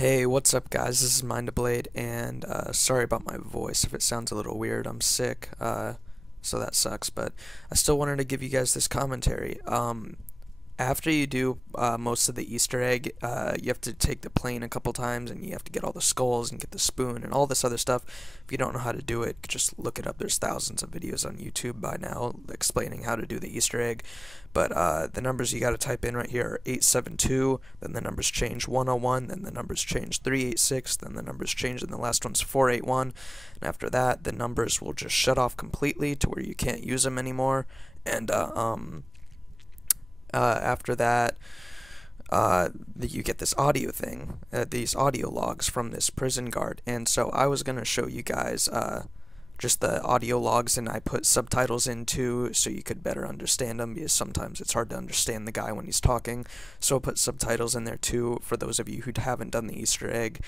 Hey, what's up guys? This is Mind2Blade, and sorry about my voice if it sounds a little weird. I'm sick, so that sucks, but I still wanted to give you guys this commentary. After you do most of the Easter egg, you have to take the plane a couple times, and you have to get all the skulls and get the spoon and all this other stuff. If you don't know how to do it, just look it up. There's thousands of videos on YouTube by now explaining how to do the Easter egg. But the numbers you got to type in right here are 872, then the numbers change 101, then the numbers change 386, then the numbers change, and the last one's 481. And after that, the numbers will just shut off completely to where you can't use them anymore. And after that, you get this audio thing, these audio logs from this prison guard. And so I was going to show you guys just the audio logs, and I put subtitles in too so you could better understand them, because sometimes it's hard to understand the guy when he's talking. So I put subtitles in there too for those of you who haven't done the Easter egg,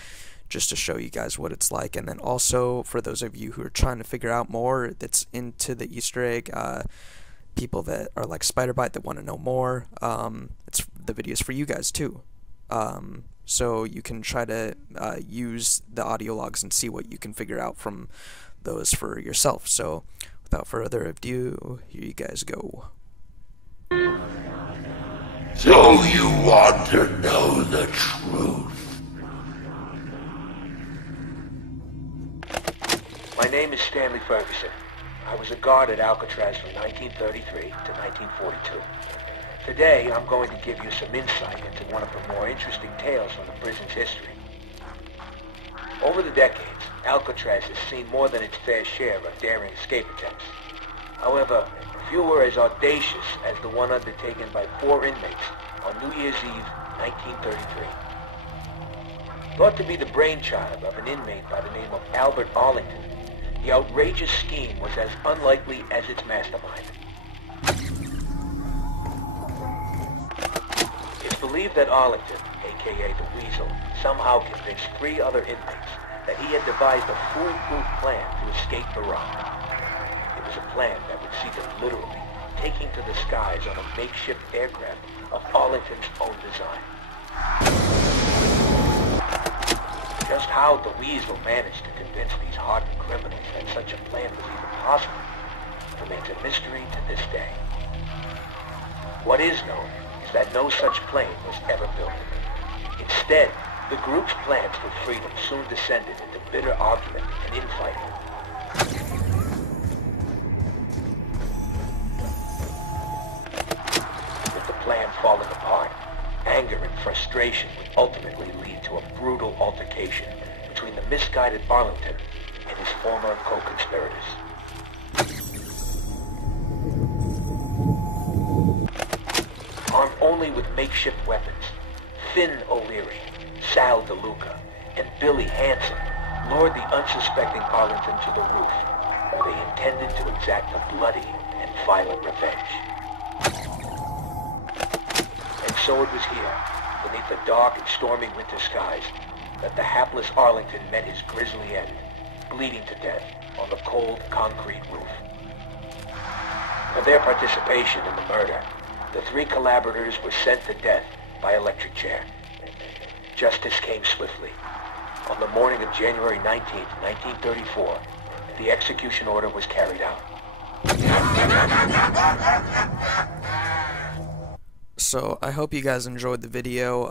just to show you guys what it's like. And then also for those of you who are trying to figure out more that's into the Easter egg, people that are like Spider-Bite that want to know more, the videos for you guys too. So you can try to use the audio logs and see what you can figure out from those for yourself. So without further ado, here you guys go. So you want to know the truth? My name is Stanley Ferguson. I was a guard at Alcatraz from 1933 to 1942. Today, I'm going to give you some insight into one of the more interesting tales from the prison's history. Over the decades, Alcatraz has seen more than its fair share of daring escape attempts. However, few were as audacious as the one undertaken by 4 inmates on New Year's Eve, 1933. Thought to be the brainchild of an inmate by the name of Albert Arlington, the outrageous scheme was as unlikely as its mastermind. It's believed that Arlington, aka the Weasel, somehow convinced 3 other inmates that he had devised a foolproof plan to escape the rock. It was a plan that would see them literally taking to the skies on a makeshift aircraft of Arlington's own design. Just how the Weasel managed to convince these hardened criminals that such a plan was even possible remains a mystery to this day. What is known is that no such plane was ever built. Instead, the group's plans for freedom soon descended into bitter argument and infighting. With the plan falling apart, anger and frustration would ultimately lead to a brutal altercation between the misguided Arlington and his former co-conspirators. Armed only with makeshift weapons, Finn O'Leary, Sal DeLuca, and Billy Hansen lured the unsuspecting Arlington to the roof, where they intended to exact a bloody and violent revenge. And so it was here, beneath the dark and stormy winter skies, that the hapless Arlington met his grisly end, bleeding to death on the cold concrete roof. For their participation in the murder, the 3 collaborators were sent to death by electric chair. Justice came swiftly. On the morning of January 19th, 1934, the execution order was carried out. So I hope you guys enjoyed the video.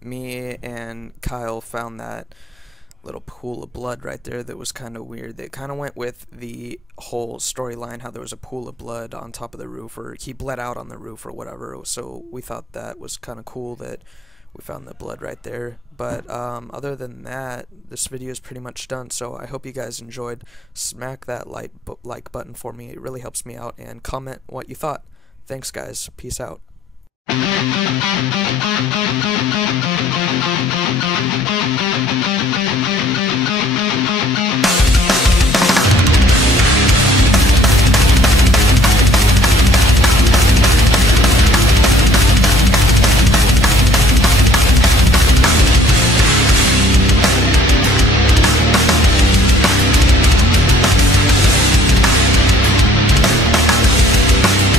Me and Kyle found that little pool of blood right there that was kind of weird. That kind of went with the whole storyline, how there was a pool of blood on top of the roof, or he bled out on the roof or whatever. So we thought that was kind of cool that we found the blood right there. But other than that, this video is pretty much done. So I hope you guys enjoyed. Smack that like button for me. It really helps me out. And comment what you thought. Thanks guys. Peace out.